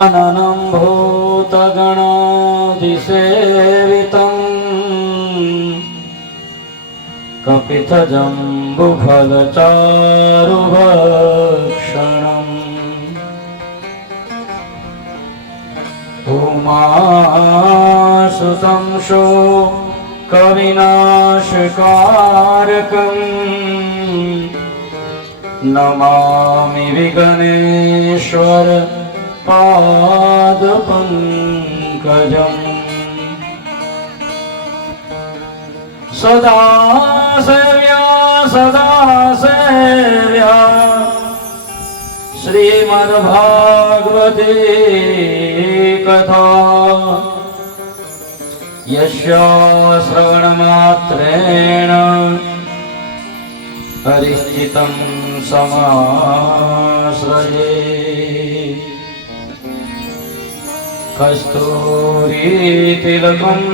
ननं भूतगणादिसेवितम् कपितजम्बुफलचारुभक्षणम् उमासुतं show कविनाशकारकम् Namami विगणेश्वर पादपङ्कजम्। सदा सेव्या सदा सेव्या। श्रीमद्भागवते कथा। यस्या श्रवणमात्रेण परिचितं समाश्रये कस्तूरीतिलकं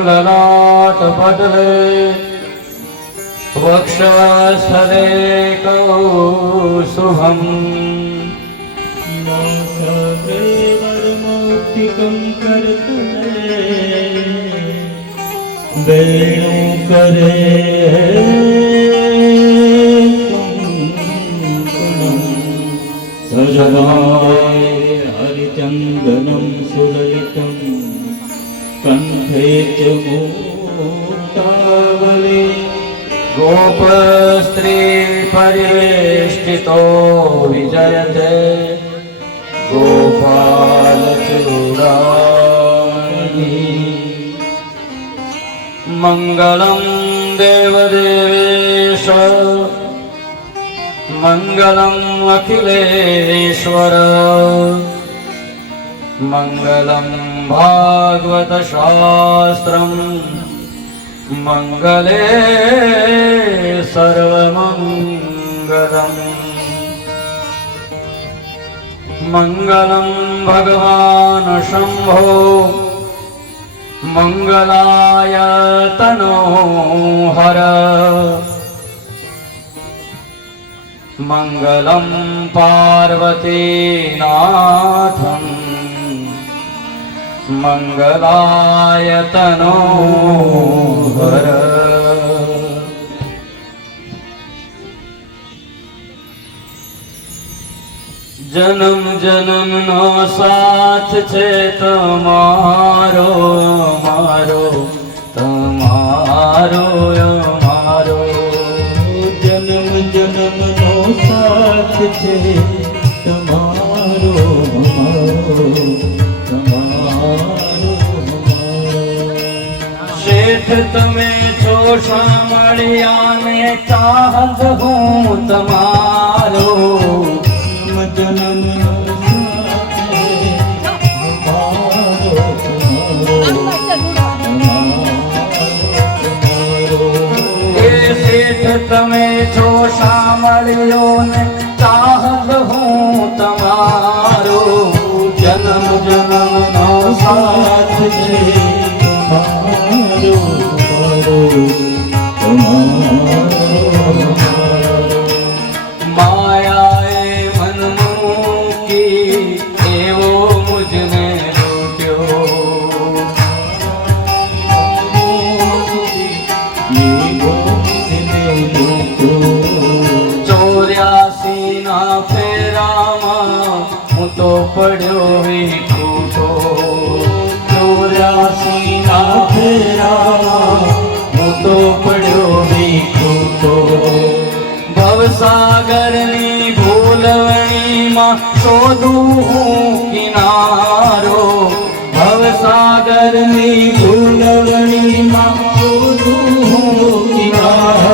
ललाटपटले वक्षस्थले कौस्तुभम् वरमौक्तिकं कर्तुले वेणुकरे सजनाय हरिचन्दनं सुललितं गोपस्त्री परिवेष्टितो विजयते गोपालचूडामणि मङ्गलं देवदेवेश। मङ्गलम् अखिलेश्वर। मङ्गलं भागवतशास्त्रम्। मङ्गले सर्वमङ्गलम्। मङ्गलं भगवान् शम्भो। मङ्गलाय तनोहर मङ्गलं पार्वतीनाथम् મંગલાય તનો હર જન્મ જન્મ નો સાથ છે તમારો મારો તમારો અમારો જન્મ જન્મ નો સાથ છે શેઠ તમે છો સામળિયાને ચાહત હું તમારો. મજનમ તમે છો શામળિયોને ચાહત હું તમારો. જન્મ જન્મ નો સાથ છે. તમારો શોધું કિનારો. ભવસાગરની ભૂલવણીમાં શોધું કિનારો.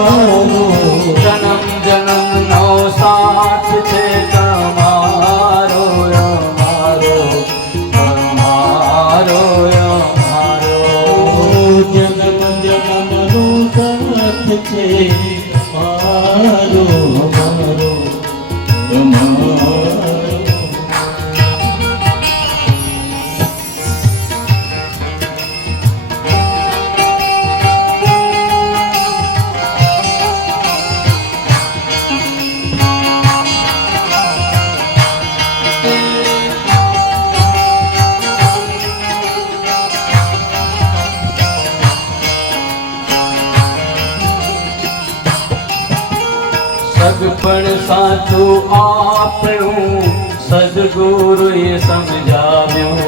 પણ સાચું આપણું સદગુરુએ સમજાવ્યું.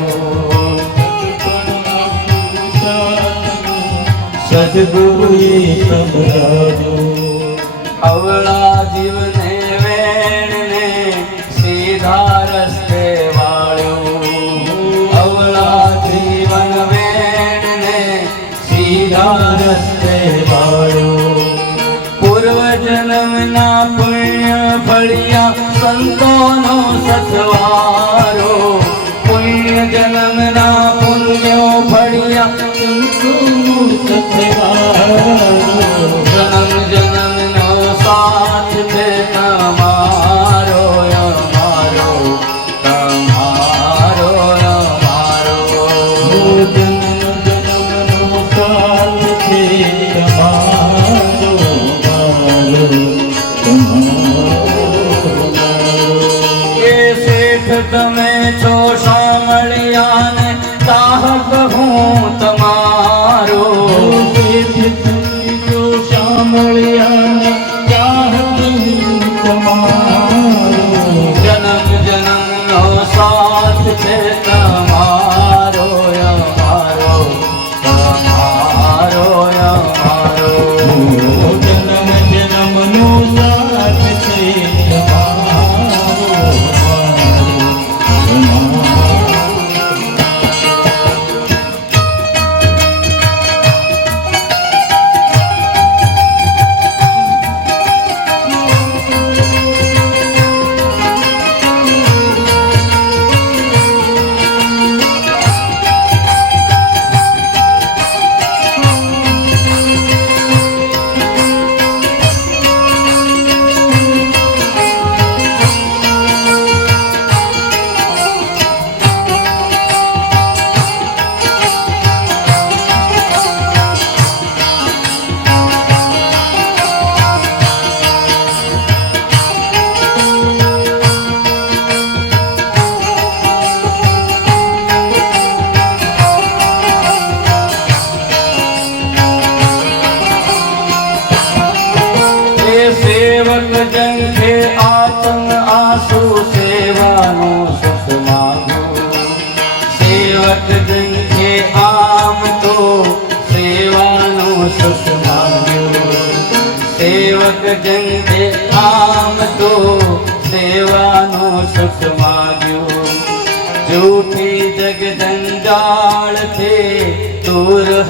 સદગુરુએ સમજાવ્યો.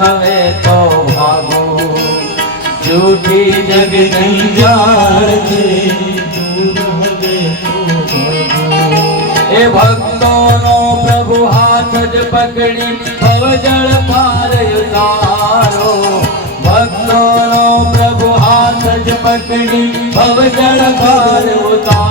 હવે તો ભાગો. જૂઠી જગજંજાળ છે એ ભક્તોનો પ્રભુ હાથ જ પકડી ભવજળ પાર ઉતારો. ભક્તોનો પ્રભુ હાથ જ પકડી ભવજળ પાર ઉતારો.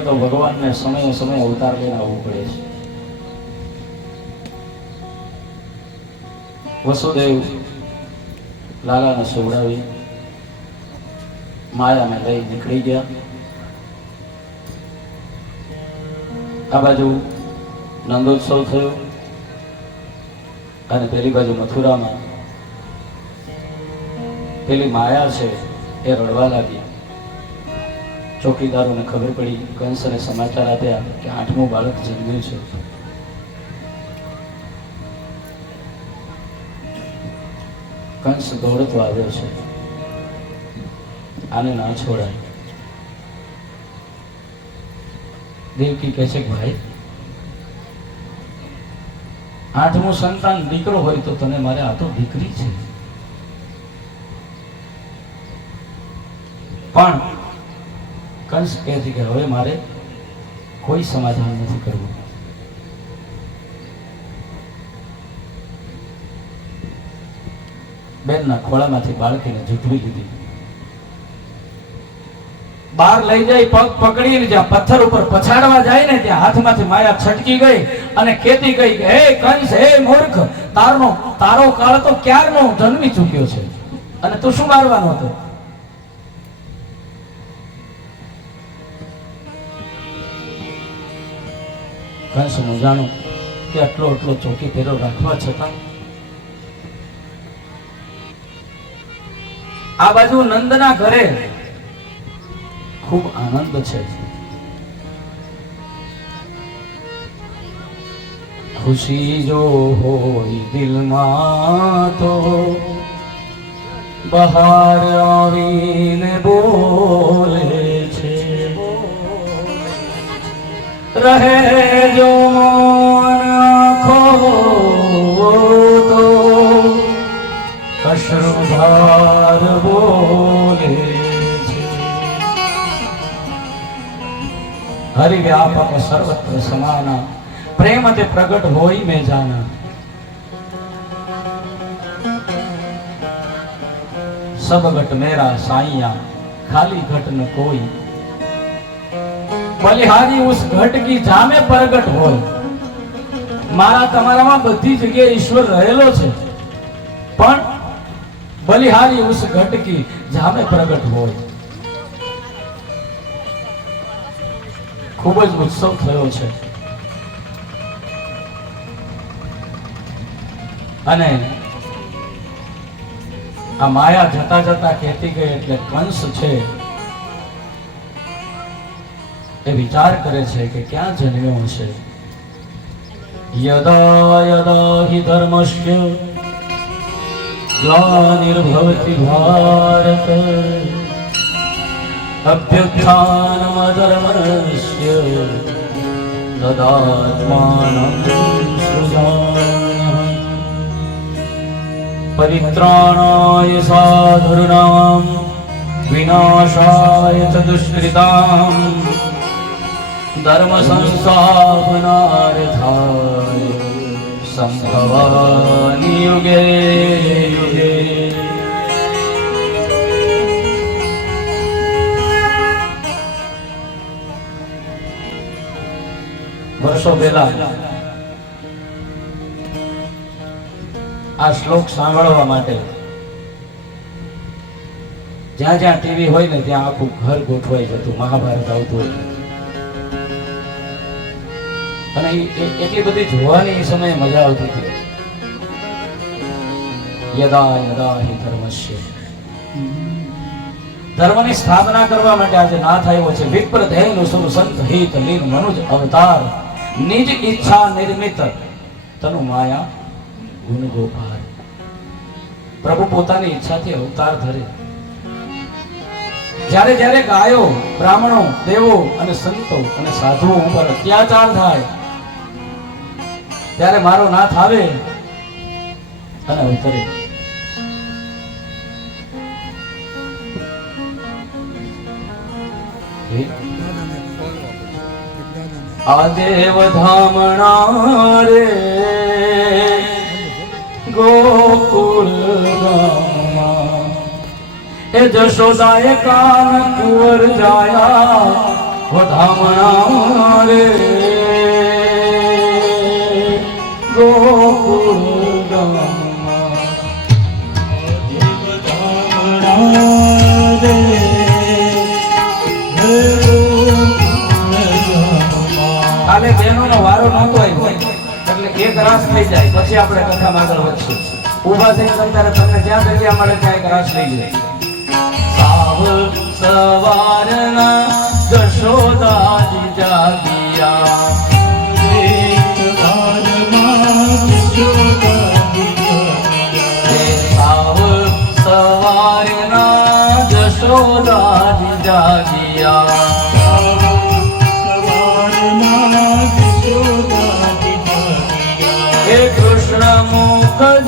તો ભગવાનને સમયે સમયે અવતાર લઈને આવવું પડે છે. વસુદેવ લાલાને સુવડાવી, માયાને લઈ નીકળી ગયા. આ બાજુ નંદોત્સવ થયો અને પેલી બાજુ મથુરામાં. પેલી માયા છે એ રડવા લાગી. ચોકીદારોને ખબર પડી કંસને સમાચાર આપ્યા કે આઠમું બાળક જન્મ્યું છે. કંસ દોડતો આવ્યો છે. આને ના છોડાય. દેવકી કહે છે ભાઈ, આઠમું સંતાન દીકરો હોય તો તને મારે આ તો દીકરી છે. કંસ કહે છે કે હવે મારે કોઈ સમાધાન નથી કરવું. બેનના ખોળામાંથી બાળકીને ઝૂંટવી લીધી. બહાર લઈ જાય, પગ પકડીને જ્યાં પથ્થર ઉપર પછાડવા જાય ને ત્યાં હાથમાંથી માયા છટકી ગઈ અને કેતી ગઈ કે, હે કંસ, હે મૂર્ખ, તારનો, તારો કાળ તો ક્યારનો જન્મી ચૂક્યો છે? અને તું શું મારવાનો હતો? કંસ હું કે આટલો આટલો ચોકી પહેરો રાખવા છતાં? આ બાજુ નંદના ઘરે ખૂબ આનંદ છે. ખુશી જો હોય દિલમાં તો બહાર આવીને બોલે રહે જો મન ખો તો અશ્રુભાર બોલે હરિ વ્યાપક સર્વત્ર સમાના. પ્રેમ તે પ્રગટ હોય મેં જાના. સબગટ મેરા સાઈયા, ખાલી ઘટ ન કોઈ. બલિહારી ઉસ ઘટ કી જામે પ્રગટ હોય મારા તમારામાં બધી જગ્યાએ ઈશ્વર રહેલો છે. પણ બલિહારી ઉસ ઘટ કી જામે પ્રગટ હોય ખૂબ જ ઉત્સવ થયો છે. અને આ માયા જતા જતા કહેતી ગઈ એટલે કંસ છે. એ વિચાર કરે છે કે ક્યાં જન્મ્યો છે યદા યદા હિ ધર્મસ્ય ગ્લાનિર્ભવતિ ભારત અભ્યુત્થાનમધર્મસ્ય તદાત્માનં પરિત્રાણાય સાધુર્ણામ વિનાશાય ચ દુષ્કૃતામ ધર્મ સંસ્થાપનાર થાય સંભવાની યુગે યુગે. વર્ષો પહેલા આ શ્લોક સાંભળવા માટે જ્યાં જ્યાં ટીવી હોય ને ત્યાં આખું ઘર ગોઠવાઈ જતું, મહાભારત આવતું હતું અને એટલી બધી જોવાની એ સમયે મજા આવતી હતી. યદા યદા હિ ધર્મસ્ય. ધર્મની સ્થાપના કરવા માટે આજે નાથ આવ્યો છે. વિપ્ર ધૈર્ય સુર સંત હિત લીન મનુજ અવતાર. નિજ ઈચ્છા નિર્મિત તનુ માયા ગુણ ગોપાર પ્રભુ પોતાની ઈચ્છાથી અવતાર ધરે. જ્યારે જ્યારે ગાયો, બ્રાહ્મણો, દેવો અને સંતો અને સાધુઓ ઉપર અત્યાચાર થાય ત્યારે મારો નાથ આવે અને ઉતરે એ આ દેવ ધામણા રે ગામમાં. એ જશોદાએ કાન કુંવર જાયા વધામણા રે એક રાસ થઈ જાય, પછી આપણે કથા આગળ વધશું. ઊભા થઈ ત્યારે તમને જ્યાં જગ્યા મળે ત્યાં એક રાસ લઈ જાય સાવ સવારના જશોદાજી જાગિયા. સવારના જશોદાજી જાગિયા.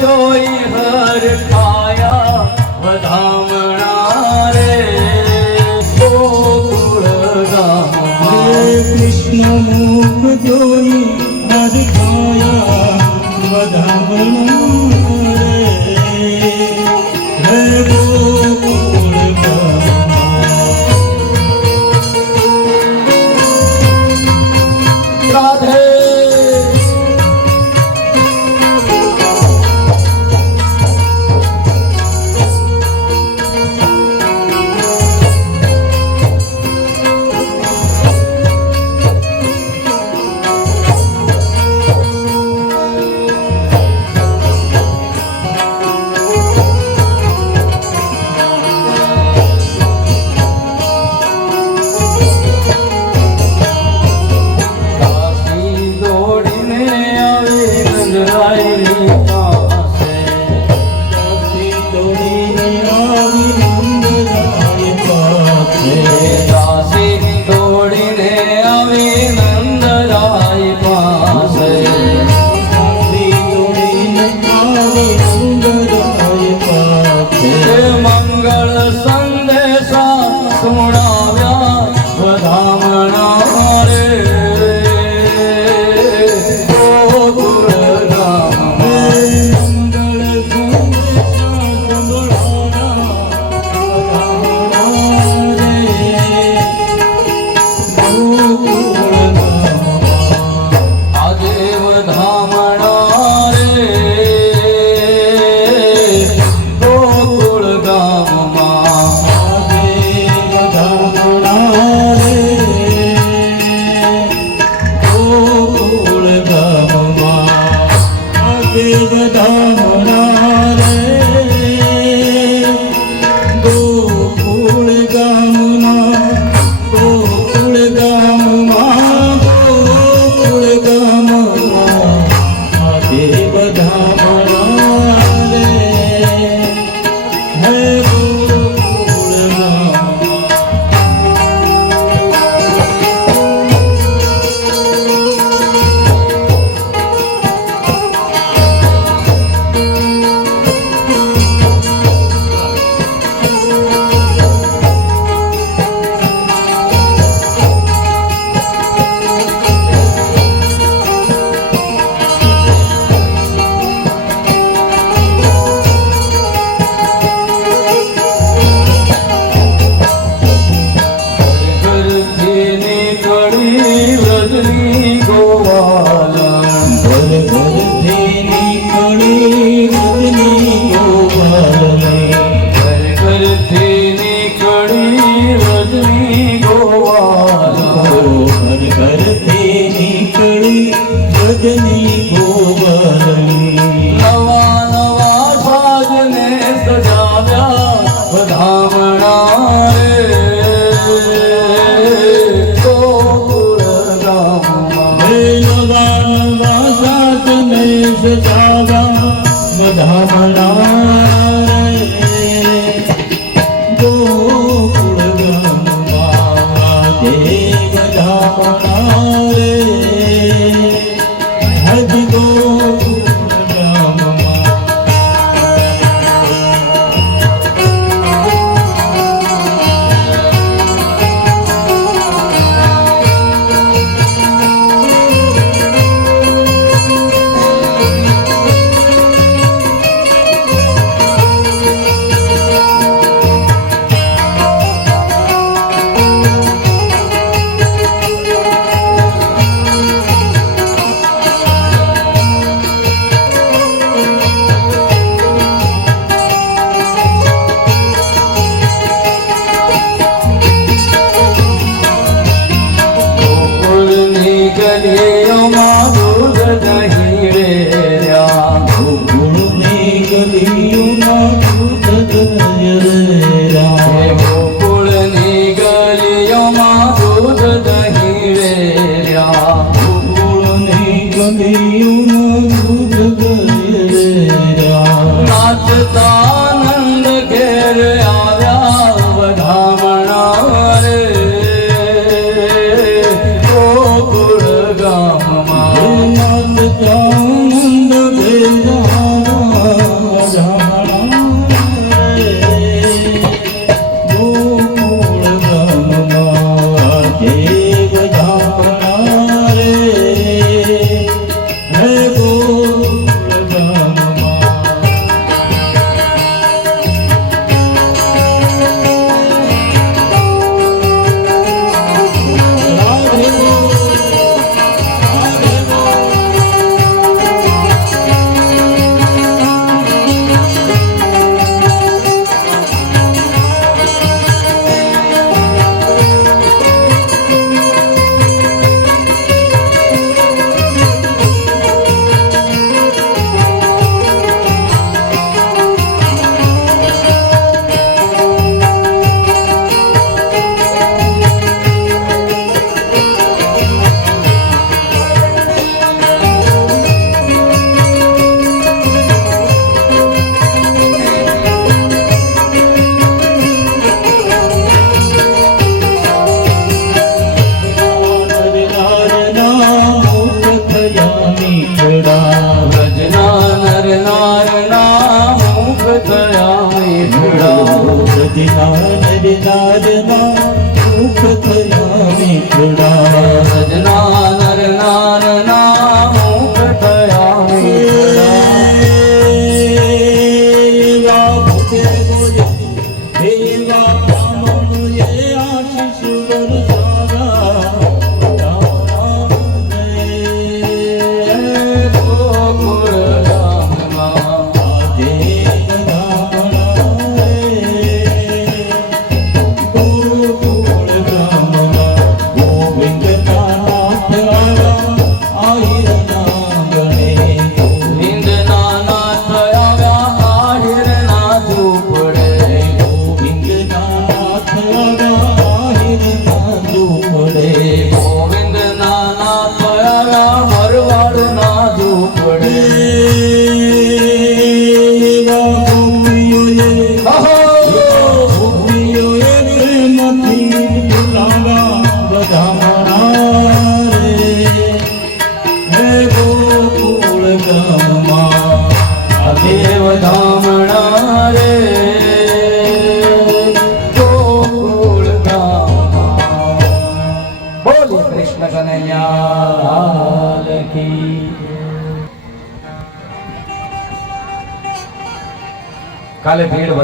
જોઈ હર ખાયા વધામણા રે. ગોકુળ કૃષ્ણ મુખ જોઈ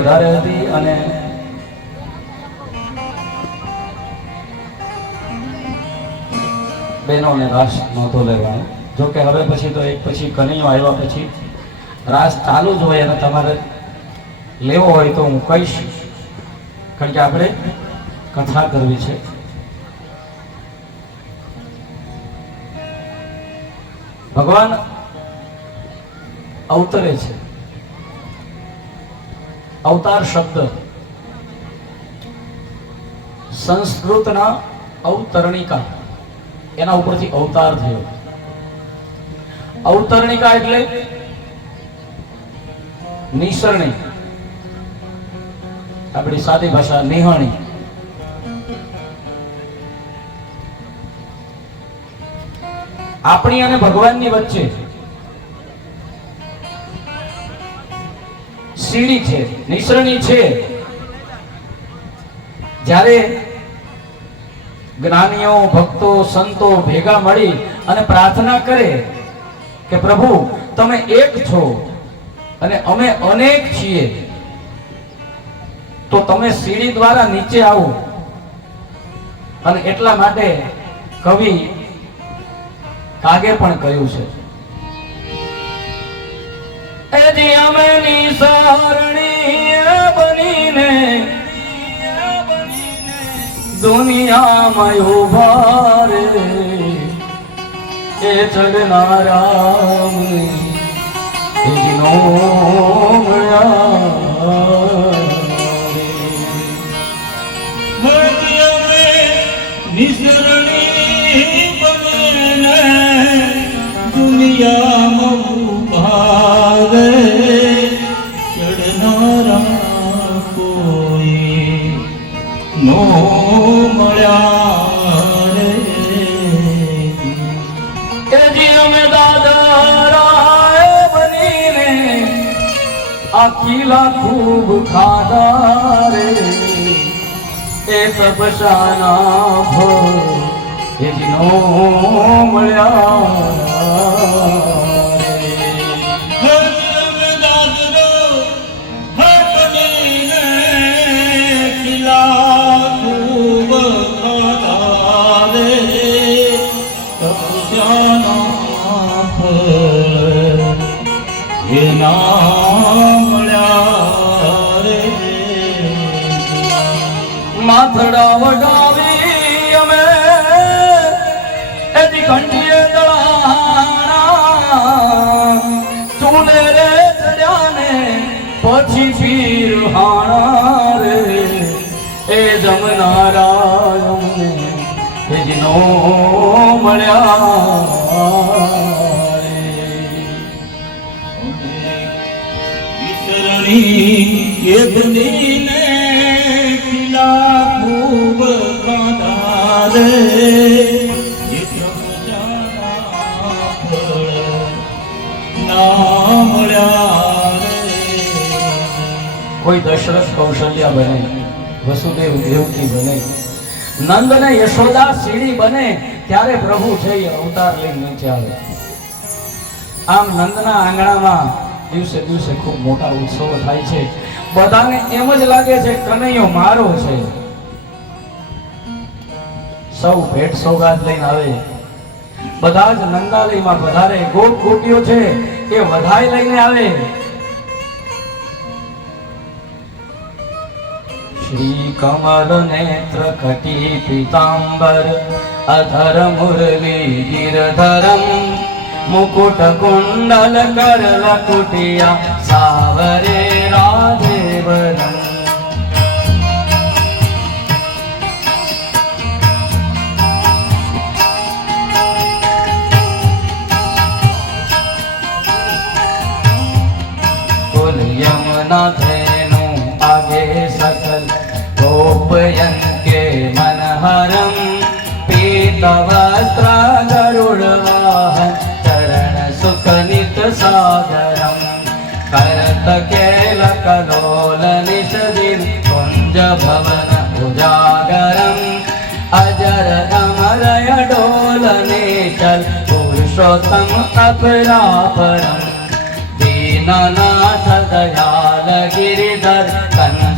વધારે હતી અને બહેનોને રાસ નહોતો લેવાનો. જો કે હવે પછી તો એક પછી કનૈયો આવ્યા પછી રાસ ચાલુ જ હોય અને તમારે લેવો હોય તો હું કહીશ. કારણ કે આપણે કથા કરવી છે. ભગવાન અવતરે છે. અવતાર શબ્દ. સંસ્કૃતના અવતરણિકા. એના ઉપરથી અવતાર થયો. અવતરણિકા એટલે નિસરણી. આપણી સાદી ભાષા નિહાણી. આપણી અને ભગવાનની વચ્ચે સીડી છે, નિસરણી છે. જ્યારે જ્ઞાનીઓ, ભક્તો, સંતો ભેગા મળી અને પ્રાર્થના કરે કે પ્રભુ, તમે એક છો અને અમે અનેક છીએ, તો તમે સીડી દ્વારા નીચે આવો. અને એટલા માટે કવિ કાગે પણ કહ્યું છે એ જી અમે નિસારણી બનીને દુનિયામાં ઊભા રે. એ ચડનારામ એ જીનો મળ્યા આ કિલ્લા ખૂબ ખાધા રે એ તપસાના ભોગ એ જીનો મળ્યા રે. માથડા વડાવી અમે. એની કંઠીએ દળાણા. ચૂલે રે પછી પીર હાણા એ જમનારા અમને એ જીનો મળ્યા રે. વિસરણી એ બનીને કોઈ દશરથ કૌશલ્યા બને, વસુદેવ દેવકી બને નંદ ને યશોદા સીડી બને, ત્યારે પ્રભુ છે અવતાર લઈને નીચે આવે. આમ નંદના આંગણામાં દિવસે દિવસે ખૂબ મોટા ઉત્સવો થાય છે. બધાને એમ જ લાગે છે કનૈયો મારો છે. સૌ ભેટ સોગાદ લઈને આવે. બધા જ નંદાલયમાં વધારે ગોપ ગોપીઓ છે એ વધારે લઈને આવે. શ્રી કમલ નેત્ર કટી પીતાંબર અધર મુરલી ગિરધરમ મુકુટ કુંડલ કર લકુટિયા, સાવરે રાધેવરમ कुल ्रा गरुडवारण सुख निगरम् पुंज कुञ्जभवन उजागरम् अजरदमलयडोलनेचल पुरुषोत्तम अपरापरम् दीनना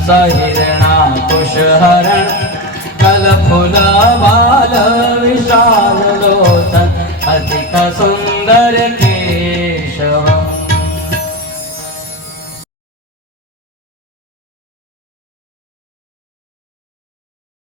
सहिरणा कुशहरण हरण कलफुल बाल अधिक सुन्दर